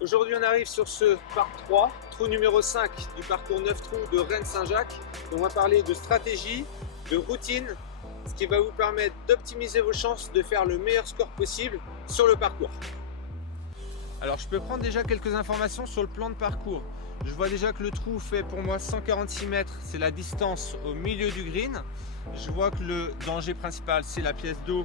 Aujourd'hui, on arrive sur ce parc 3, trou numéro 5 du parcours 9 trous de Rennes-Saint-Jacques. On va parler de stratégie, de routine, ce qui va vous permettre d'optimiser vos chances de faire le meilleur score possible sur le parcours. Alors, je peux prendre déjà quelques informations sur le plan de parcours. Je vois déjà que le trou fait pour moi 146 mètres, c'est la distance au milieu du green. Je vois que le danger principal, c'est la pièce d'eau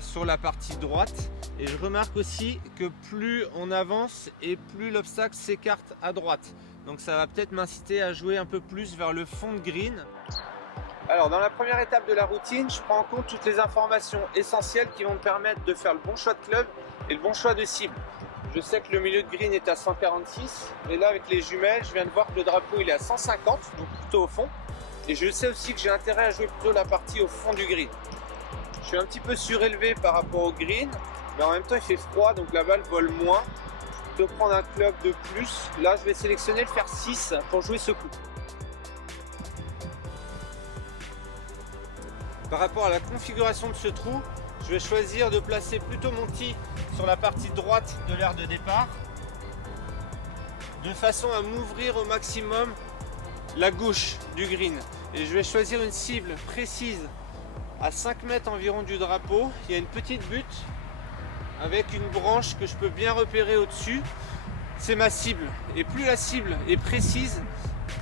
sur la partie droite. Et je remarque aussi que plus on avance et plus l'obstacle s'écarte à droite. Donc ça va peut-être m'inciter à jouer un peu plus vers le fond de green. Alors dans la première étape de la routine, je prends en compte toutes les informations essentielles qui vont me permettre de faire le bon choix de club et le bon choix de cible. Je sais que le milieu de green est à 146, et là avec les jumelles, je viens de voir que le drapeau il est à 150, donc plutôt au fond. Et je sais aussi que j'ai intérêt à jouer plutôt la partie au fond du green. Je suis un petit peu surélevé par rapport au green, mais en même temps il fait froid, donc la balle vole moins. Je peux prendre un club de plus. Là je vais sélectionner le fer 6 pour jouer ce coup. Par rapport à la configuration de ce trou, je vais choisir de placer plutôt mon tee sur la partie droite de l'aire de départ, de façon à m'ouvrir au maximum la gauche du green. Et je vais choisir une cible précise à 5 mètres environ du drapeau. Il y a une petite butte avec une branche que je peux bien repérer au-dessus. C'est ma cible. Et plus la cible est précise,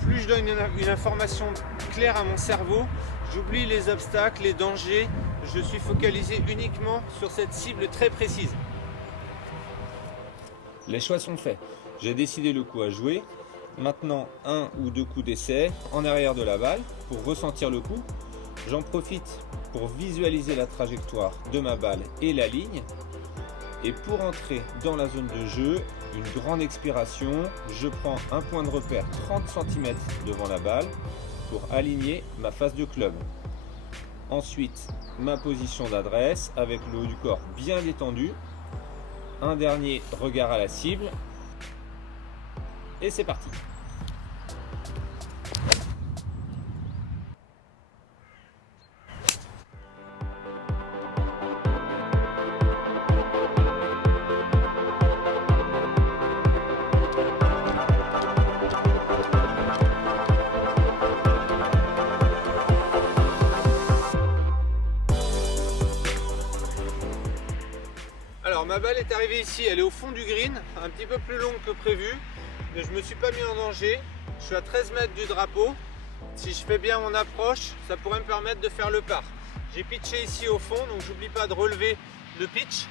plus je donne une information claire à mon cerveau. J'oublie les obstacles, les dangers. Je suis focalisé uniquement sur cette cible très précise. Les choix sont faits. J'ai décidé le coup à jouer. Maintenant, un ou deux coups d'essai en arrière de la balle pour ressentir le coup. J'en profite pour visualiser la trajectoire de ma balle et la ligne. Et pour entrer dans la zone de jeu, une grande expiration, je prends un point de repère 30 cm devant la balle pour aligner ma face de club. Ensuite, ma position d'adresse avec le haut du corps bien détendu. Un dernier regard à la cible. Et c'est parti. Alors ma balle est arrivée ici, elle est au fond du green, un petit peu plus longue que prévu, mais je ne me suis pas mis en danger. Je suis à 13 mètres du drapeau. Si je fais bien mon approche, ça pourrait me permettre de faire le par. J'ai pitché ici au fond, donc j'oublie pas de relever le pitch.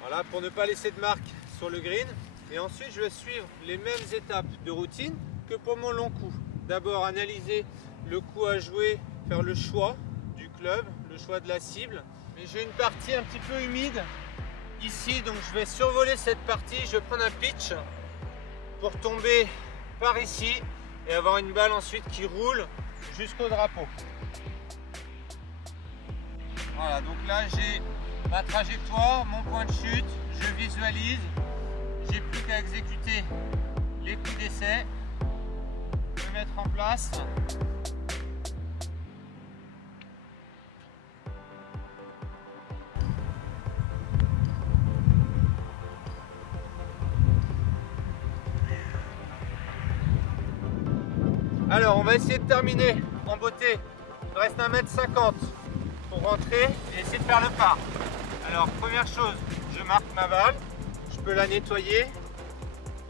Voilà, pour ne pas laisser de marque sur le green. Et ensuite je vais suivre les mêmes étapes de routine que pour mon long coup. D'abord analyser le coup à jouer, faire le choix du club, le choix de la cible. Mais j'ai une partie un petit peu humide ici, donc je vais survoler cette partie. Je vais prendre un pitch pour tomber par ici et avoir une balle ensuite qui roule jusqu'au drapeau. Voilà, donc là j'ai ma trajectoire, mon point de chute, je visualise, j'ai plus qu'à exécuter les coups d'essai, me mettre en place. Alors on va essayer de terminer en beauté. Il reste 1,50 m pour rentrer et essayer de faire le par. Alors première chose, je marque ma balle, je peux la nettoyer.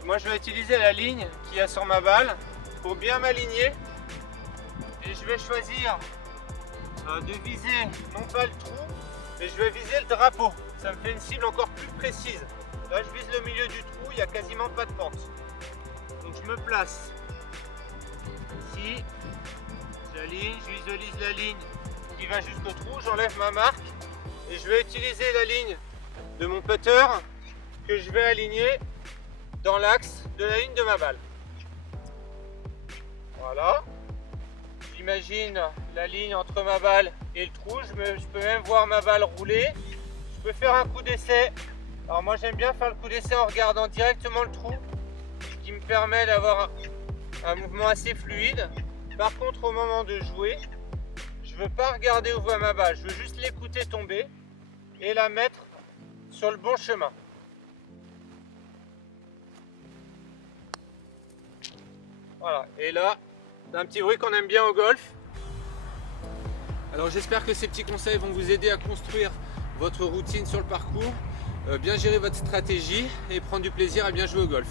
Moi je vais utiliser la ligne qu'il y a sur ma balle pour bien m'aligner. Et je vais choisir de viser non pas le trou, mais je vais viser le drapeau. Ça me fait une cible encore plus précise. Là je vise le milieu du trou, il n'y a quasiment pas de pente. Donc je me place ici, j'aligne, je visualise la ligne qui va jusqu'au trou, j'enlève ma marque et je vais utiliser la ligne de mon putter que je vais aligner dans l'axe de la ligne de ma balle. Voilà, j'imagine la ligne entre ma balle et le trou, je peux même voir ma balle rouler. Je peux faire un coup d'essai. Alors moi j'aime bien faire le coup d'essai en regardant directement le trou, ce qui me permet d'avoir un mouvement assez fluide. Par contre, au moment de jouer, je ne veux pas regarder où va ma balle, je veux juste l'écouter tomber et la mettre sur le bon chemin. Voilà, et là, c'est un petit bruit qu'on aime bien au golf. Alors j'espère que ces petits conseils vont vous aider à construire votre routine sur le parcours, bien gérer votre stratégie et prendre du plaisir à bien jouer au golf.